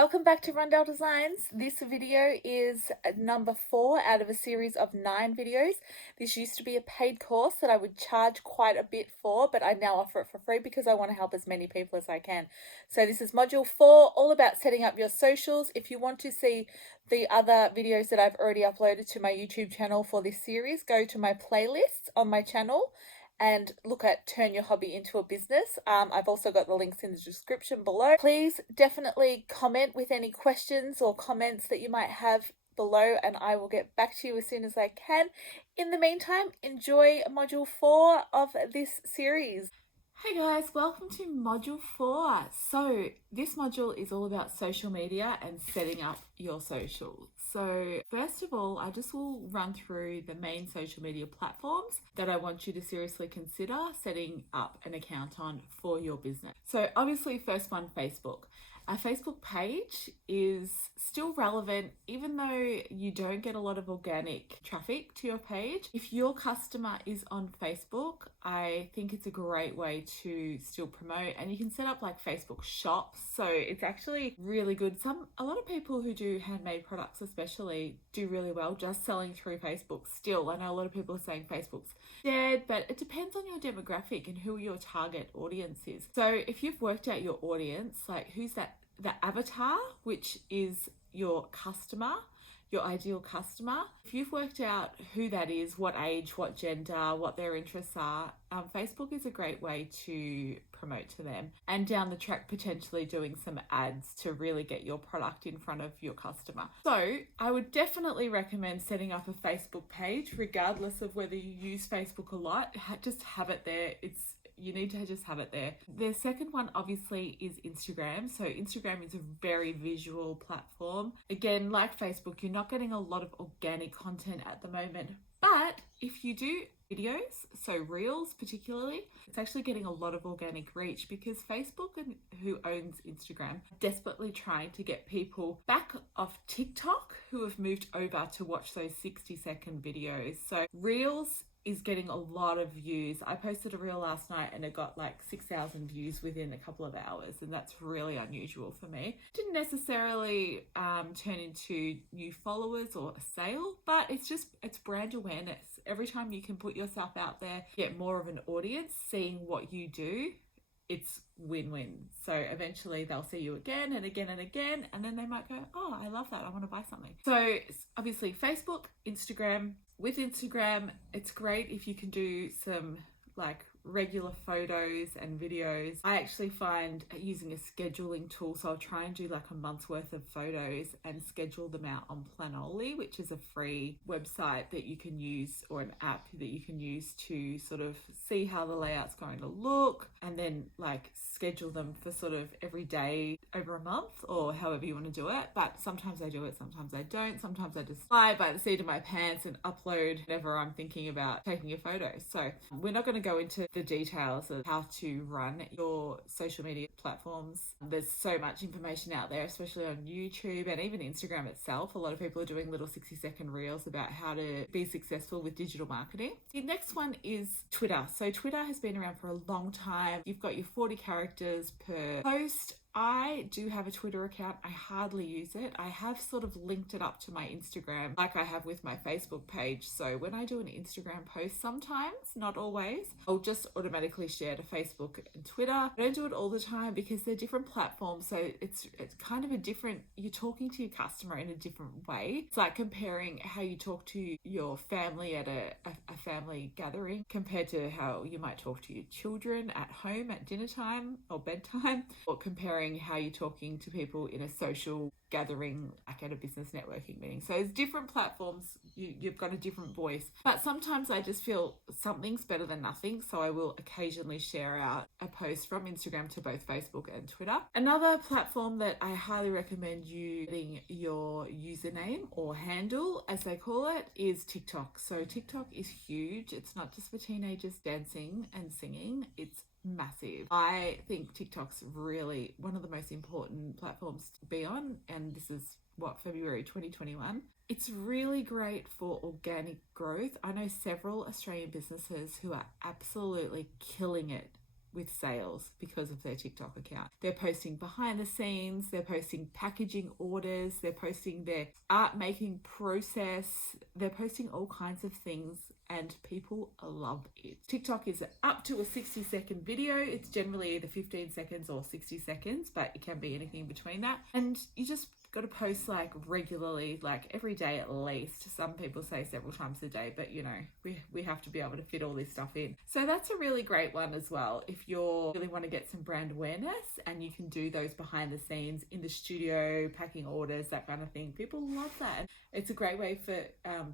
Welcome back to Rundell Designs. This video is number 4 out of a series of 9 videos. This used to be a paid course that I would charge quite a bit for, but I now offer it for free because I want to help as many people as I can. So this is module 4, all about setting up your socials. If you want to see the other videos that I've already uploaded to my YouTube channel for this series, go to my playlists on my channel and look at Turn Your Hobby into a Business. I've also got the links in the description below. Please definitely comment with any questions or comments that you might have below, and I will get back to you as soon as I can. In the meantime, enjoy module 4 of this series. Hey guys, welcome to module 4. So this module is all about social media and setting up your social. So first of all, I just will run through the main social media platforms that I want you to seriously consider setting up an account on for your business. So obviously, first one, Facebook. A Facebook page is still relevant even though you don't get a lot of organic traffic to your page. If your customer is on Facebook, I think it's a great way to still promote, and you can set up like Facebook shops. So it's actually really good. A lot of people who do handmade products especially do really well just selling through Facebook still. I know a lot of people are saying Facebook's dead, but it depends on your demographic and who your target audience is. So if you've worked out your audience, like who's the avatar, which is your customer, your ideal customer. If you've worked out who that is, what age, what gender, what their interests are, Facebook is a great way to promote to them, and down the track potentially doing some ads to really get your product in front of your customer. So I would definitely recommend setting up a Facebook page regardless of whether you use Facebook a lot. Just have it there. You need to just have it there. The second one obviously is Instagram. So Instagram is a very visual platform. Again, like Facebook, you're not getting a lot of organic content at the moment. But if you do videos, so Reels particularly, it's actually getting a lot of organic reach because Facebook, and who owns Instagram, desperately trying to get people back off TikTok who have moved over to watch those 60-second videos. So Reels is getting a lot of views. I posted a reel last night and it got like 6,000 views within a couple of hours, and that's really unusual for me. Didn't necessarily turn into new followers or a sale, but it's brand awareness. Every time you can put yourself out there, get more of an audience seeing what you do, it's win-win. So eventually they'll see you again and again and again, and then they might go, oh, I love that, I want to buy something. So obviously Facebook, Instagram. With Instagram, it's great if you can do some like regular photos and videos. I actually find using a scheduling tool, so I'll try and do like a month's worth of photos and schedule them out on Planoly, which is a free website that you can use, or an app that you can use to sort of see how the layout's going to look, and then like schedule them for sort of every day over a month or however you want to do it. But sometimes I do it, sometimes I don't. Sometimes I just fly by the seat of my pants and upload whenever I'm thinking about taking a photo. So we're not going to go into the details of how to run your social media platforms. There's so much information out there, especially on YouTube and even Instagram itself. A lot of people are doing little 60-second reels about how to be successful with digital marketing. The next one is Twitter. So Twitter has been around for a long time. You've got your 40 characters per post. I do have a Twitter account. I hardly use it. I have sort of linked it up to my Instagram like I have with my Facebook page. So when I do an Instagram post, sometimes, not always, I'll just automatically share to Facebook and Twitter. I don't do it all the time because they're different platforms. So it's kind of you're talking to your customer in a different way. It's like comparing how you talk to your family at a family gathering compared to how you might talk to your children at home at dinner time or bedtime, or comparing how you're talking to people in a social gathering, like at a business networking meeting. So it's different platforms, you've got a different voice. But sometimes I just feel something's better than nothing, so I will occasionally share out a post from Instagram to both Facebook and Twitter. Another platform that I highly recommend you getting your username or handle, as they call it, is TikTok. So TikTok is huge. It's not just for teenagers dancing and singing, it's massive. I think TikTok's really one of the most important platforms to be on, and this is February 2021. It's really great for organic growth. I know several Australian businesses who are absolutely killing it with sales because of their TikTok account. They're posting behind the scenes, they're posting packaging orders, they're posting their art making process, they're posting all kinds of things, and people love it. TikTok is up to a 60-second video. It's generally either 15 seconds or 60 seconds, but it can be anything between that. And you just got to post like regularly, like every day at least. Some people say several times a day, but you know, we have to be able to fit all this stuff in. So that's a really great one as well. If you really want to get some brand awareness, and you can do those behind the scenes in the studio, packing orders, that kind of thing. People love that. It's a great way for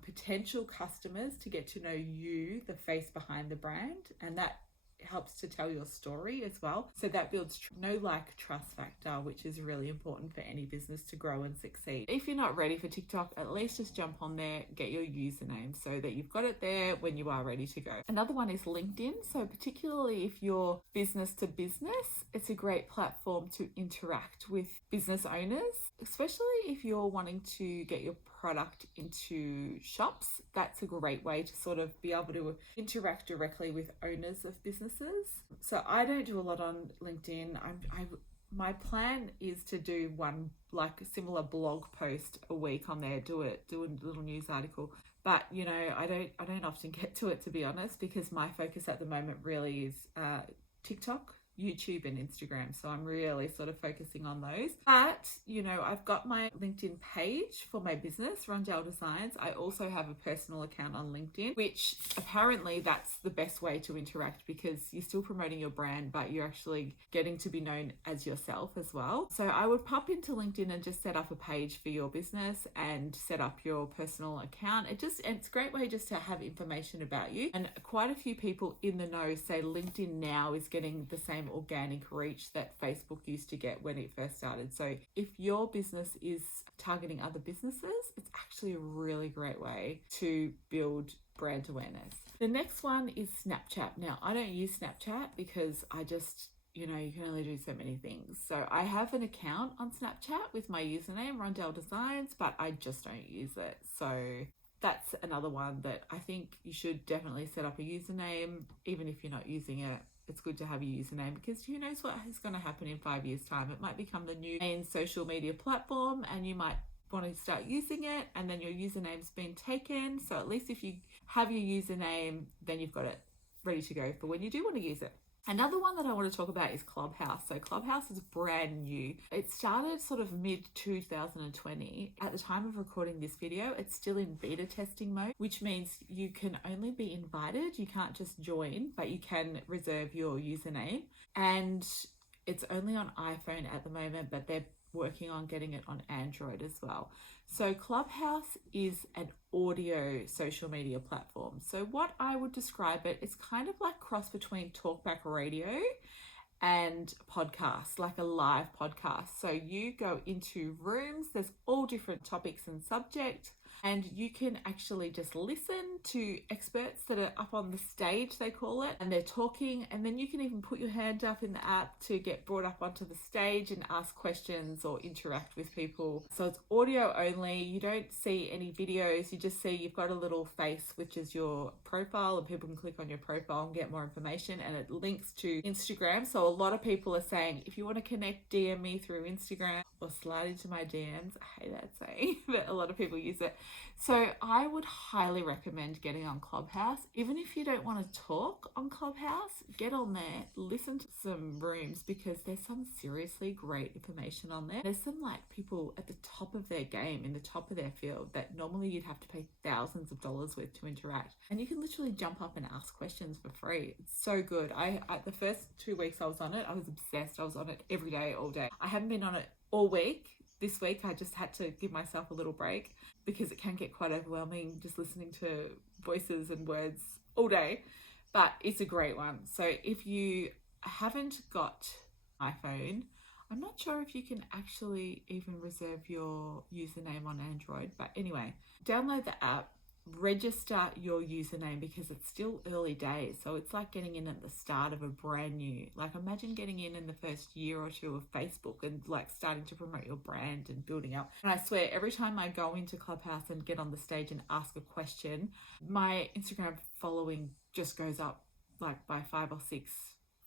potential customers to get to know you, the face behind the brand, and that helps to tell your story as well. So that builds trust factor, which is really important for any business to grow and succeed. If you're not ready for TikTok, at least just jump on there, get your username so that you've got it there when you are ready to go. Another one is LinkedIn. So particularly if you're business to business, it's a great platform to interact with business owners, especially if you're wanting to get your product into shops. That's a great way to sort of be able to interact directly with owners of businesses. So I don't do a lot on LinkedIn. My plan is to do one like a similar blog post a week on there, do a little news article. But you know, I don't often get to it, to be honest, because my focus at the moment really is TikTok, YouTube and Instagram. So I'm really sort of focusing on those. But, you know, I've got my LinkedIn page for my business, Rondell Designs. I also have a personal account on LinkedIn, which apparently that's the best way to interact because you're still promoting your brand, but you're actually getting to be known as yourself as well. So I would pop into LinkedIn and just set up a page for your business and set up your personal account. It's a great way just to have information about you. And quite a few people in the know say LinkedIn now is getting the same organic reach that Facebook used to get when it first started. So if your business is targeting other businesses, it's actually a really great way to build brand awareness. The next one is Snapchat. Now, I don't use Snapchat because I just, you know, you can only do so many things. So I have an account on Snapchat with my username, Rondell Designs, but I just don't use it. So that's another one that I think you should definitely set up a username, even if you're not using it. It's good to have a username because who knows what is going to happen in 5 years' time. It might become the new main social media platform and you might want to start using it and then your username's been taken. So at least if you have your username, then you've got it ready to go for when you do want to use it. Another one that I want to talk about is Clubhouse. So Clubhouse is brand new. It started sort of mid-2020. At the time of recording this video, it's still in beta testing mode, which means you can only be invited. You can't just join, but you can reserve your username. And it's only on iPhone at the moment, but they're working on getting it on Android as well. So Clubhouse is an audio social media platform. So what I would describe it is kind of like cross between talkback radio and podcast, like a live podcast. So you go into rooms, there's all different topics and subjects, and you can actually just listen to experts that are up on the stage, they call it, and they're talking, and then you can even put your hand up in the app to get brought up onto the stage and ask questions or interact with people. So it's audio only, you don't see any videos, you just see you've got a little face, which is your profile, and people can click on your profile and get more information, and it links to Instagram. So a lot of people are saying, if you want to connect, DM me through Instagram or slide into my DMs. I hate that saying, but a lot of people use it. So I would highly recommend getting on Clubhouse. Even if you don't want to talk on Clubhouse, get on there, listen to some rooms because there's some seriously great information on there. There's some like people at the top of their game, in the top of their field that normally you'd have to pay thousands of dollars with to interact. And you can literally jump up and ask questions for free. It's so good. I the first 2 weeks I was on it, I was obsessed. I was on it every day, all day. I haven't been on it all week. This week I just had to give myself a little break because it can get quite overwhelming just listening to voices and words all day, but it's a great one. So if you haven't got iPhone, I'm not sure if you can actually even reserve your username on Android, but anyway, download the app, register your username because it's still early days. So it's like getting in at the start of a brand new, like imagine getting in the first year or two of Facebook and like starting to promote your brand and building up. And I swear every time I go into Clubhouse and get on the stage and ask a question, my Instagram following just goes up like by 5 or 6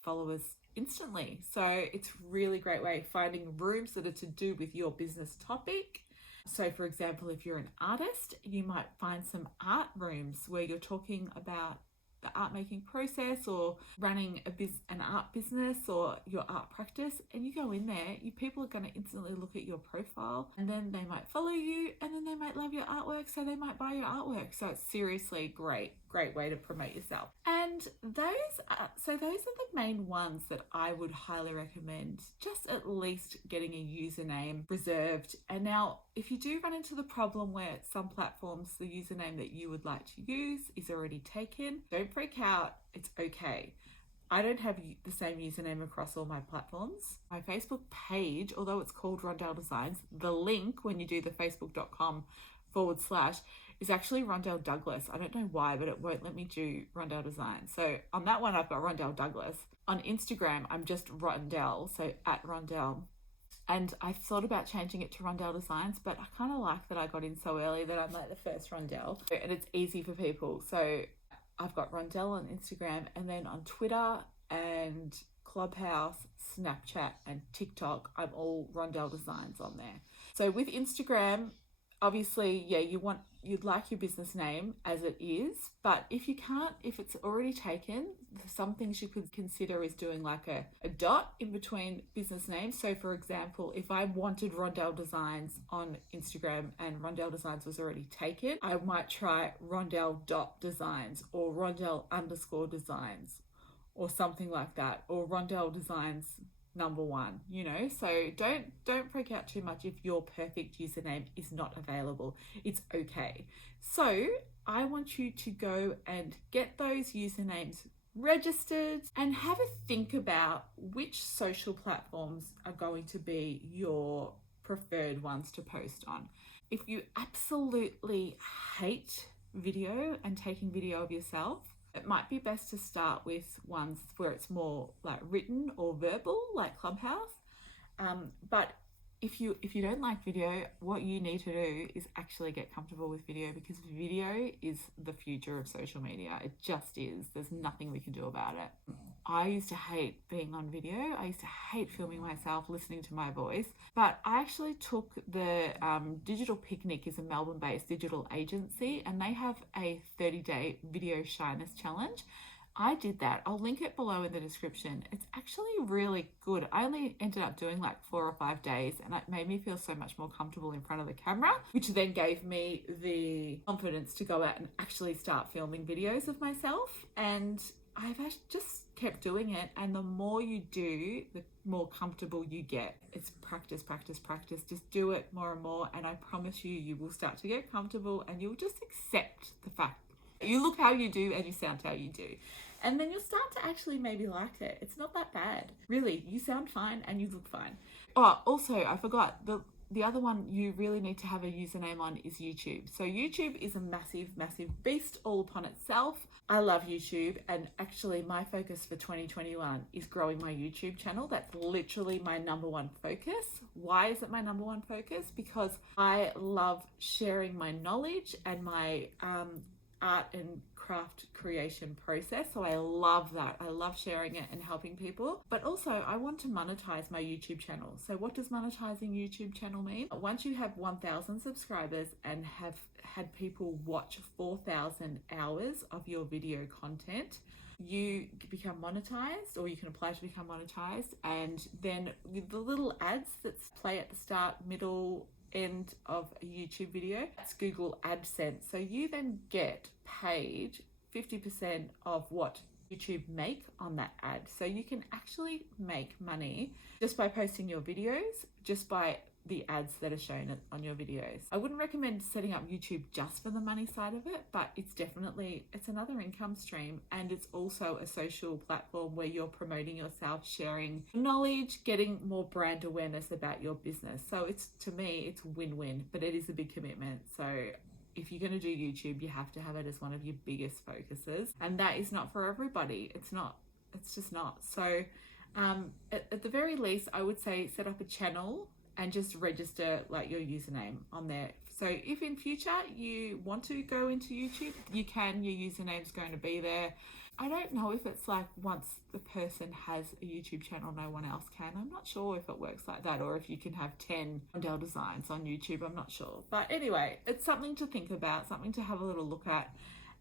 followers instantly. So it's really great way finding rooms that are to do with your business topic. So for example, if you're an artist, you might find some art rooms where you're talking about the art making process or running an art business or your art practice, and you go in there, people are going to instantly look at your profile, and then they might follow you, and then they might love your artwork, so they might buy your artwork. So it's seriously great way to promote yourself. And those are the main ones that I would highly recommend, just at least getting a username reserved. And now if you do run into the problem where some platforms, the username that you would like to use is already taken, don't freak out. It's okay. I don't have the same username across all my platforms. My Facebook page, although it's called Rondell Designs, the link when you do the facebook.com/ is actually Rondell Douglas. I don't know why, but it won't let me do Rondell Designs. So on that one, I've got Rondell Douglas. On Instagram, I'm just Rondell, so at Rondell. And I thought about changing it to Rondell Designs, but I kind of like that I got in so early that I'm like the first Rondell. And it's easy for people. So I've got Rondell on Instagram, and then on Twitter and Clubhouse, Snapchat, and TikTok, I'm all Rondell Designs on there. So with Instagram, obviously, yeah, you'd like your business name as it is, but if it's already taken, some things you could consider is doing like a dot in between business names. So for example, if I wanted Rondell Designs on Instagram and Rondell Designs was already taken, I might try Rondell.designs or Rondell_designs or something like that, or Rondell Designs #1, so don't freak out too much if your perfect username is not available. It's okay. So I want you to go and get those usernames registered and have a think about which social platforms are going to be your preferred ones to post on. If you absolutely hate video and taking video of yourself, it might be best to start with ones where it's more like written or verbal, like Clubhouse. But if you don't like video, what you need to do is actually get comfortable with video, because video is the future of social media. It just is. There's nothing we can do about it. I used to hate being on video. I used to hate filming myself, listening to my voice. But I actually took the Digital Picnic is a Melbourne-based digital agency, and they have a 30-day video shyness challenge. I did that. I'll link it below in the description. It's actually really good. I only ended up doing like 4 or 5 days, and it made me feel so much more comfortable in front of the camera, which then gave me the confidence to go out and actually start filming videos of myself. And I've just kept doing it, and the more you do, the more comfortable you get. It's practice. Just do it more and more, and I promise you will start to get comfortable, and you'll just accept the fact you look how you do and you sound how you do. And then you'll start to actually maybe like it. It's not that bad. Really, you sound fine and you look fine. Oh, also, I forgot, the other one you really need to have a username on is YouTube. So YouTube is a massive beast all upon itself. I love YouTube, and actually my focus for 2021 is growing my YouTube channel. That's literally my #1 focus. Why is it my #1 focus? Because I love sharing my knowledge and my art and craft creation process. So I love that. I love sharing it and helping people. But also I want to monetize my YouTube channel. So what does monetizing YouTube channel mean? Once you have 1,000 subscribers and have had people watch 4,000 hours of your video content, you become monetized, or you can apply to become monetized. And then with the little ads that play at the start, middle, end of a YouTube video, that's Google AdSense. So you then get paid 50% of what YouTube make on that ad. So you can actually make money just by posting your videos, just by the ads that are shown on your videos. I wouldn't recommend setting up YouTube just for the money side of it, but it's another income stream, and it's also a social platform where you're promoting yourself, sharing knowledge, getting more brand awareness about your business. So to me, it's win-win, but it is a big commitment. So if you're going to do YouTube, you have to have it as one of your biggest focuses, and that is not for everybody. It's just not. So at the very least, I would say set up a channel and just register like your username on there. So if in future you want to go into YouTube, you can, your username's going to be there. I don't know if it's like once the person has a YouTube channel, no one else can. I'm not sure if it works like that, or if you can have 10 Rondell designs on YouTube. I'm not sure. But anyway, it's something to think about, something to have a little look at.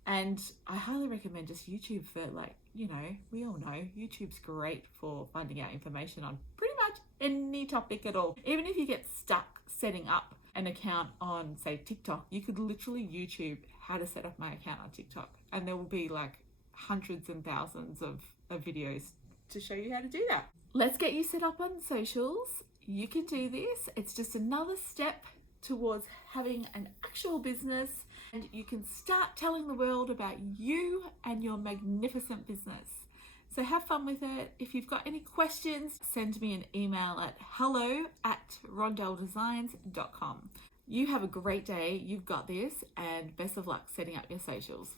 And I highly recommend just YouTube for, like, you know, we all know YouTube's great for finding out information on pretty much any topic at all. Even if you get stuck setting up an account on, say, TikTok, you could literally YouTube how to set up my account on TikTok, and there will be like hundreds and thousands of videos to show you how to do that. Let's get you set up on socials. You can do this. It's just another step towards having an actual business, and you can start telling the world about you and your magnificent business. So have fun with it. If you've got any questions, send me an email at hello@rondelldesigns.com. You have a great day. You've got this, and best of luck setting up your socials.